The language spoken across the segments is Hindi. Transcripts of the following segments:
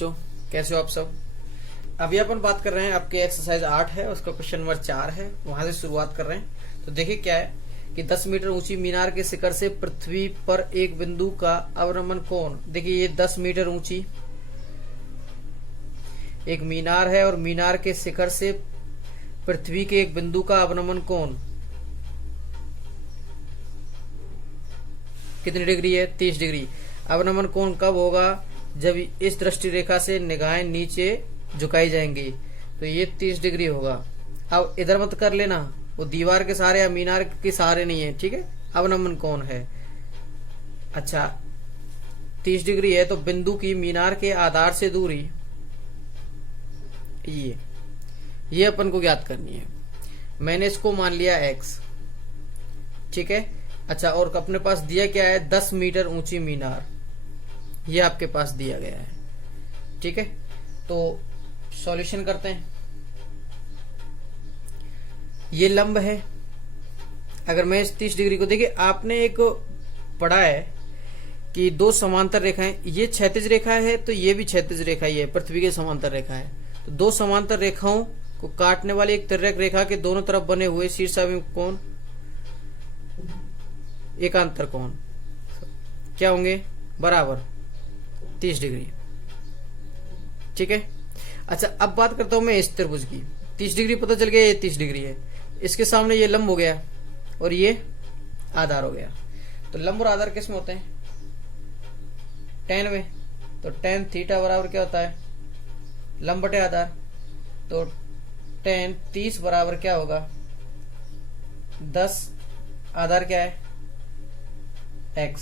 बच्चों, कैसे हो आप सब। अभी अपन बात कर रहे हैं, आपके एक्सरसाइज 8 है, उसका क्वेश्चन नंबर 4 है, वहां से शुरुआत कर रहे हैं। तो देखिए क्या है कि 10 मीटर ऊंची मीनार के शिखर से पृथ्वी पर एक बिंदु का अवनमन कोण। देखिए ये 10 मीटर ऊंची एक मीनार है और मीनार के शिखर से पृथ्वी के एक बिंदु का अवनमन कोण कितनी डिग्री है? 30 डिग्री। अवनमन कोण कब होगा? जब इस दृष्टि रेखा से निगाहें नीचे झुकाई जाएंगी, तो ये 30 डिग्री होगा। अब इधर मत कर लेना, वो दीवार के सहारे या मीनार के सहारे नहीं है, ठीक है। अवनमन कोण है। अच्छा 30 डिग्री है, तो बिंदु की मीनार के आधार से दूरी ये अपन को ज्ञात करनी है। मैंने इसको मान लिया x, ठीक है। अच्छा, और अपने पास दिया क्या है? 10 मीटर ऊंची मीनार, ये आपके पास दिया गया है, ठीक है। तो सॉल्यूशन करते हैं। ये लंब है। अगर मैं इस 30 डिग्री को, देखिए आपने एक पढ़ा है कि दो समांतर रेखाएं, ये क्षैतिज रेखा है तो ये भी क्षैतिज रेखा ही है, पृथ्वी के समांतर रेखा है। तो दो समांतर रेखाओं को काटने वाली एक तिर्यक रेखा के दोनों तरफ बने हुए शीर्षाभिमुख कोण एकांतर कोण क्या होंगे? बराबर 30 डिग्री, ठीक है। अच्छा अब बात करता हूं मैं इस त्रिभुज की। 30 डिग्री पता चल गया, ये 30 डिग्री है। इसके सामने ये लंब हो गया और ये आधार हो गया। तो लंब और आधार किस में होते हैं? tan में। तो tan थीटा बराबर क्या होता है? लंब बटे आधार। तो tan 30 बराबर क्या होगा? 10। आधार क्या है? x,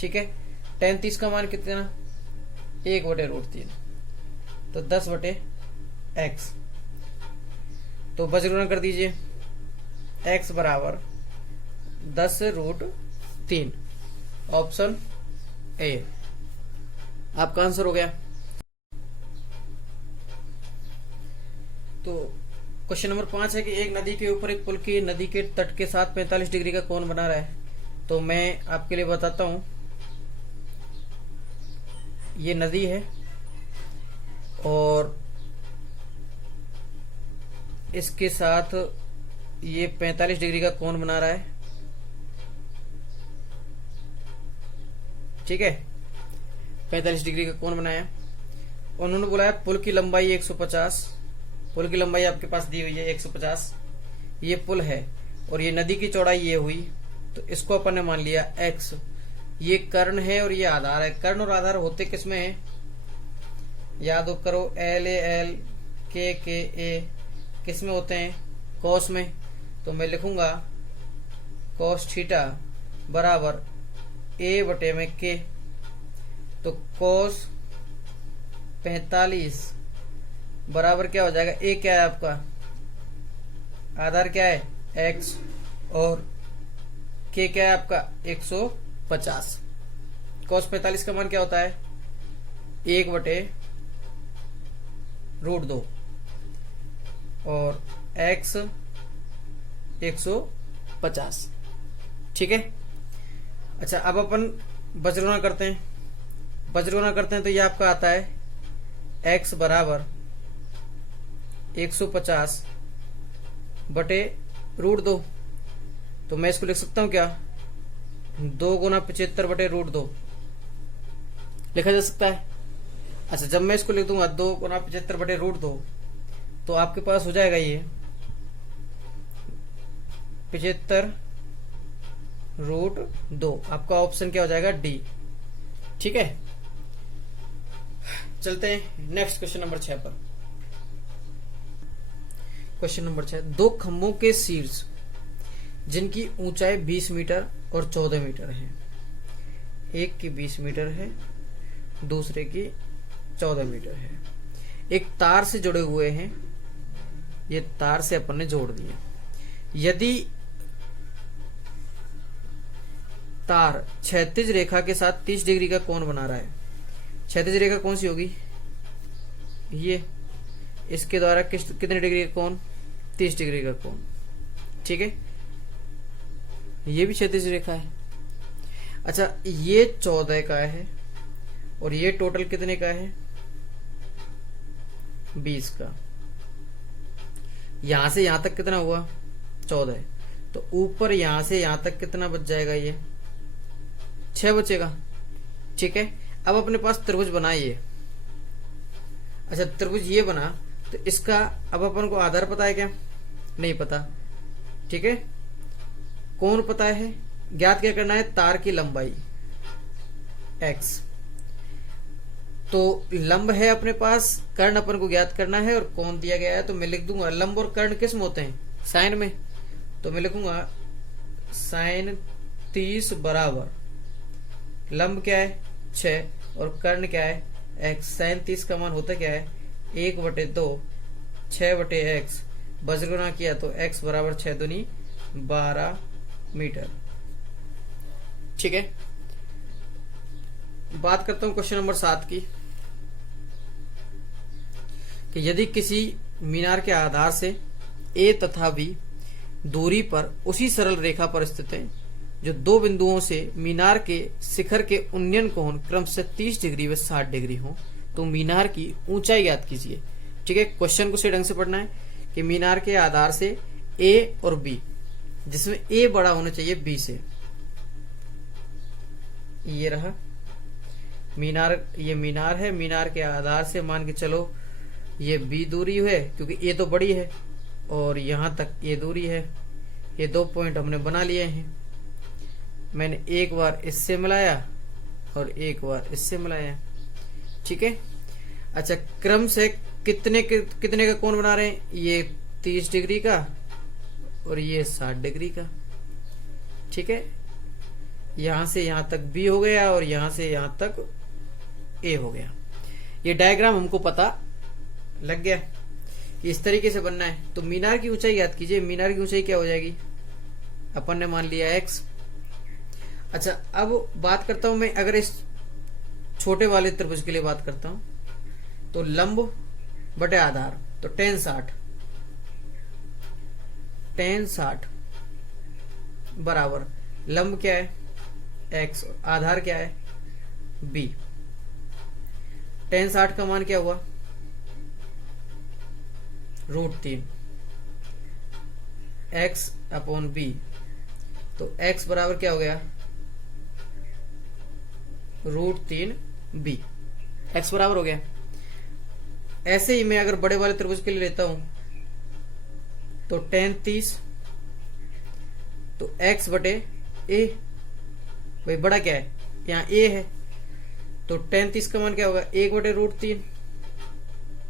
ठीक है। tan 30 का मान कितना? 1/√3। तो 10/x। तो बजगुणा कर दीजिए। x बराबर 10√3। ऑप्शन ए आपका आंसर हो गया। तो क्वेश्चन नंबर 5 है कि एक नदी के ऊपर एक पुल की नदी के तट के साथ 45 डिग्री का कोण बना रहा है। तो मैं आपके लिए बताता हूं, ये नदी है और इसके साथ ये 45 डिग्री का कोण बना रहा है, ठीक है। 45 डिग्री का कोण बनाया। उन्होंने बोला पुल की लंबाई 150। पुल की लंबाई आपके पास दी हुई है 150। ये पुल है और ये नदी की चौड़ाई ये हुई, तो इसको अपन ने मान लिया x। ये कर्ण है और ये आधार है। कर्ण और आधार होते किसमें है? याद करो, LAL KKA किसमें होते हैं? कॉस में। तो मैं लिखूंगा कॉस थीटा बराबर A/k। तो कॉस 45 बराबर क्या हो जाएगा? ए क्या है आपका? आधार क्या है? x, और k क्या है आपका? 150। cos 45 का मान क्या होता है? 1/√2 और x 150, ठीक है। अच्छा अब अपन बजगुणा करते हैं। बजगुणा करते हैं तो ये आपका आता है x बराबर 150/√2। तो मैं इसको लिख सकता हूं क्या? 2 गुना 75/√2 लिखा जा सकता है। अच्छा जब मैं इसको लिख दूंगा 2 गुना 75/√2, तो आपके पास हो जाएगा ये 75√2। आपका ऑप्शन क्या हो जाएगा? डी, ठीक है। चलते हैं नेक्स्ट क्वेश्चन नंबर 6 पर। क्वेश्चन नंबर 6, दो खंभों के शीर्ष जिनकी ऊंचाई 20 मीटर और 14 मीटर है, एक की 20 मीटर है, दूसरे की 14 मीटर है, एक तार से जुड़े हुए हैं। ये तार से अपन ने जोड़ दिए। यदि तार क्षैतिज रेखा के साथ 30 डिग्री का कोण बना रहा है, क्षैतिज रेखा कौन सी होगी? ये। इसके द्वारा कितने डिग्री का कोण? 30 डिग्री का कोण, ठीक है। ये भी क्षैतिज रेखा है। अच्छा ये 14 का है और ये टोटल कितने का है, 20 का। यहां से यहां तक कितना हुआ, 14। तो ऊपर यहां से यहां तक कितना बच जाएगा, ये 6 बचेगा। ठीक है, अब अपने पास त्रिभुज बना ये। अच्छा, त्रिभुज ये बना, तो इसका अब अपन को आधार पता है क्या, नहीं पता। ठीक है, कोण पता है, ज्ञात क्या करना है, तार की लंबाई x। तो लंब है अपने पास, कर्ण अपन को ज्ञात करना है और कोण दिया गया है। तो मैं लिख दूंगा, लंब और कर्ण किस में होते हैं, साइन में। तो मैं लिखूंगा साइन 30 बराबर लंब क्या है 6 और कर्ण क्या है x। साइन 30 का मान होता क्या है 1/2 6/x, बजगुना किया तो x बराबर 6 दूनी 12 मीटर। ठीक है, बात करता हूं क्वेश्चन नंबर 7 की, कि यदि किसी मीनार के आधार से A तथा B दूरी पर उसी सरल रेखा पर स्थित है, जो दो बिंदुओं से मीनार के शिखर के उन्नयन कोण क्रमशः 30 डिग्री व 60 डिग्री हो, तो मीनार की ऊंचाई ज्ञात कीजिए। ठीक है, क्वेश्चन को सही ढंग से पढ़ना है कि मीनार के आधार से A और B, जिसमें A बड़ा होना चाहिए B से, ये रहा मीनार, ये मीनार है। मीनार के आधार से मान के चलो ये B दूरी है, क्योंकि A तो बड़ी है, और यहां तक ये दूरी है। ये 2 पॉइंट हमने बना लिए हैं। मैंने एक बार इससे मिलाया और एक बार इससे मिलाया। ठीक है, अच्छा, क्रम से कितने का कोण बना रहे हैं, ये 30 डिग्री का और ये 60 डिग्री का। ठीक है, यहां से यहां तक B हो गया और यहां से यहां तक A हो गया। ये डायग्राम हमको पता लग गया कि इस तरीके से बनना है। तो मीनार की ऊंचाई याद कीजिए, मीनार की ऊंचाई क्या हो जाएगी, अपन ने मान लिया x। अच्छा, अब बात करता हूं मैं, अगर इस छोटे वाले त्रिभुज के लिए बात करता हूं, तो लंब बटे आधार, तो tan 60 बराबर लंब क्या है x, आधार क्या है b। tan 60 का मान क्या हुआ, √3 x/b। तो x बराबर क्या हो गया, √3b। x बराबर हो गया। ऐसे ही मैं अगर बड़े वाले त्रिभुज के लिए लेता हूं, तो tan 30, तो x बटे a, भाई बड़ा क्या है, यहाँ a है, तो tan 30 का मान क्या होगा, 1/√3,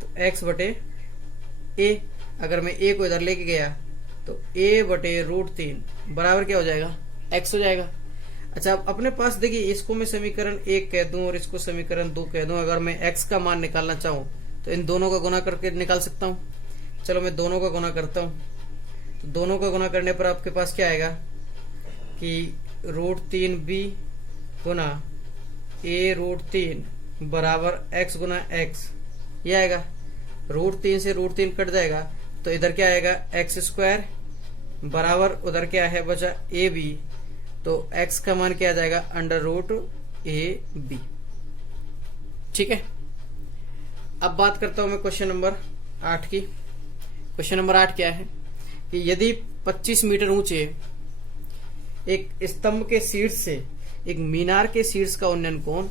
तो x बटे a। अगर मैं a को इधर लेके गया तो a/√3 बराबर क्या हो जाएगा, x हो जाएगा। अच्छा, अब अपने पास देखिए, इसको मैं समीकरण 1 कह दूं और इसको समीकरण 2 कह दूं। अगर मैं x का मान निकालना चाहूं तो इन दोनों का गुना करके निकाल सकता हूं। चलो मैं दोनों का गुना करता हूं। तो दोनों का गुना करने पर आपके पास क्या आएगा कि √3b गुना a√3 बराबर x गुना x, ये आएगा। √3 से √3 कट जाएगा, तो इधर क्या आएगा x² बराबर उधर क्या है बचा ab, तो x का मान क्या आ जाएगा, √ab। ठीक है, अब बात करता हूं मैं क्वेश्चन नंबर 8 की। क्वेश्चन नंबर 8 क्या है कि यदि 25 मीटर ऊंचे एक स्तंभ के शीर्ष से एक मीनार के शीर्ष का उन्नयन कोण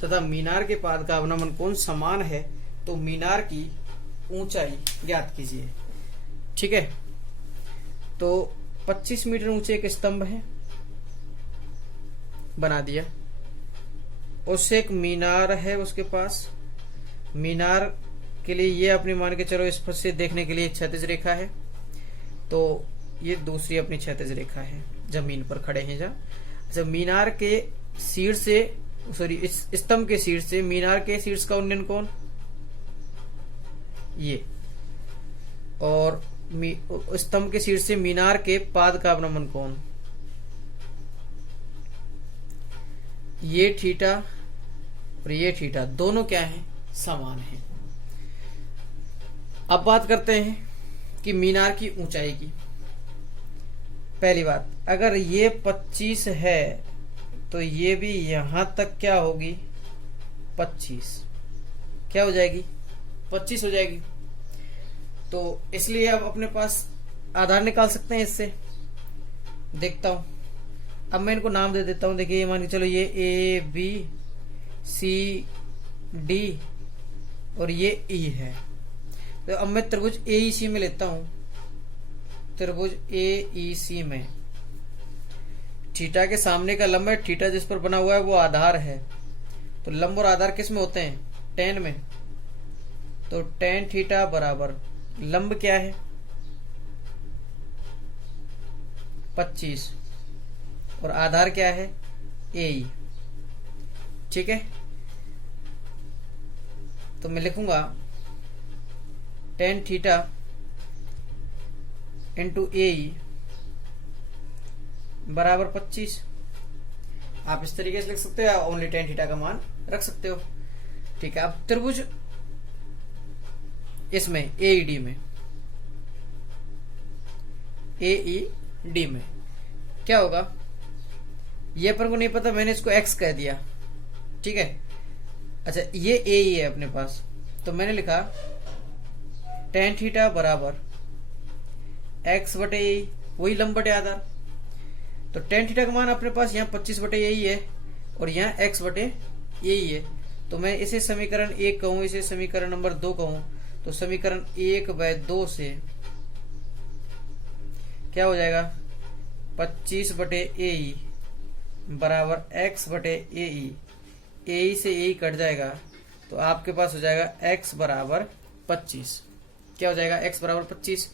तथा मीनार के पाद का अवनमन कोण समान है, तो मीनार की ऊंचाई ज्ञात कीजिए। ठीक है, तो 25 मीटर ऊंचे एक स्तंभ है, बना दिया। उससे एक मीनार है उसके पास। मीनार के लिए ये अपनी मान के चलो, इस से देखने के लिए एक क्षैतिज रेखा है, तो ये दूसरी अपनी क्षैतिज रेखा है, जमीन पर खड़े हैं जब। अच्छा, मीनार के शीर्ष से, सॉरी, इस स्तंभ के शीर्ष से मीनार के शीर्ष का उन्नयन कोण ये, और स्तंभ के शीर्ष से मीनार के पाद का अवनमन कोण ये थीटा और ये थीटा, दोनों क्या है, समान है। अब बात करते हैं कि मीनार की ऊंचाई की। पहली बात, अगर ये 25 है तो ये भी यहां तक क्या होगी, 25 क्या हो जाएगी? 25 हो जाएगी। तो इसलिए अब अपने पास आधार निकाल सकते हैं इससे। देखता हूं, अब मैं इनको नाम दे देता हूं। देखिए मान के चलो ये ए बी सी डी और ये ई है। तो अब मैं त्रिभुज ए ई सी में लेता हूं। त्रिभुज ए ई सी में थीटा के सामने का लंब है, थीटा जिस पर बना हुआ है वो आधार है। तो लंब और आधार किस में होते हैं? टेन में। तो टेन थीटा बराबर लंब क्या है? 25 और आधार क्या है? ए। ठीक है, तो मैं लिखूंगा टेन थीटा इंटू ए बराबर 25। आप इस तरीके से लिख सकते हो, ओनली टेन थीटा का मान रख सकते हो। ठीक है, अब त्रिभुज इसमें एईडी में, एईडी में क्या होगा? ये अपन को नहीं पता, मैंने इसको एक्स कह दिया। ठीक है, अच्छा ये ए है अपने पास, तो मैंने लिखा टेन थीटा बराबर एक्स बटे ए, वही लंब बटे आधार। तो टेन थीटा का मान अपने पास यहाँ 25 बटे यही है और यहाँ एक्स बटे यही है। तो मैं इसे समीकरण 1 कहूं, इसे समीकरण नंबर 2 कहूं। तो समीकरण 1/2 से क्या हो जाएगा? 25 बटे ए बराबर एक्स बटे ए से ए कट जाएगा। तो आपके पास हो जाएगा x बराबर 25। क्या हो जाएगा? x बराबर 25।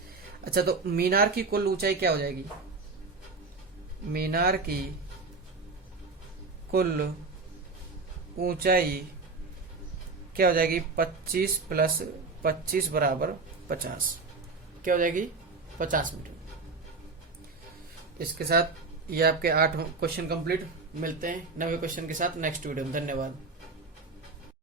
अच्छा, तो मीनार की कुल ऊंचाई क्या हो जाएगी? मीनार की कुल ऊंचाई क्या हो जाएगी? 25 प्लस 25 बराबर 50। क्या हो जाएगी? 50 मीटर। इसके साथ ये आपके 8 क्वेश्चन कंप्लीट। मिलते हैं 9वें क्वेश्चन के साथ नेक्स्ट वीडियो में। धन्यवाद।